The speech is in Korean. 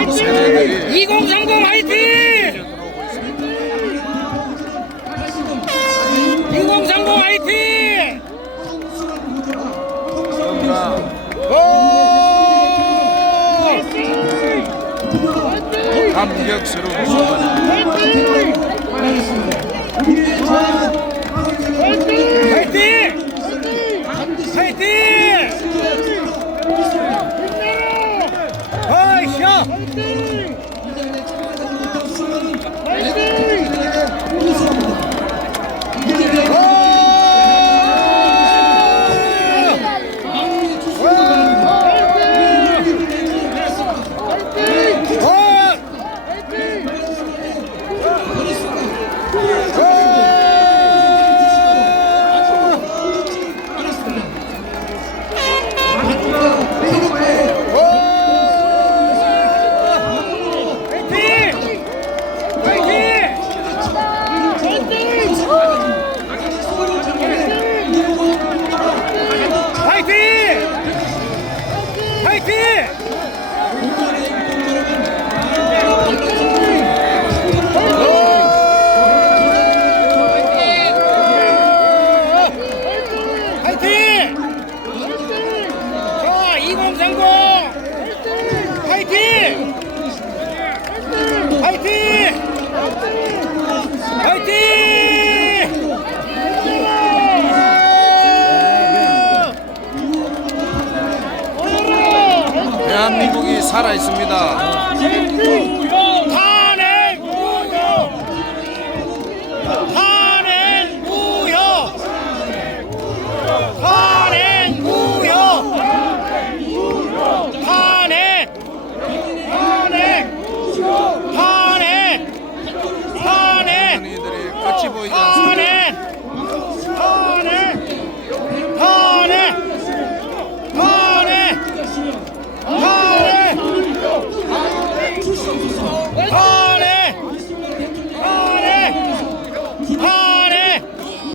화이팅! 2030 화이팅! 2030 화이팅! 오! 감격스러운 화이팅! 화이팅! 화이팅! 자, 2030! 파이팅! 파이팅! 파이팅! 대한민국이 살아 있습니다. 같이 보이잖아.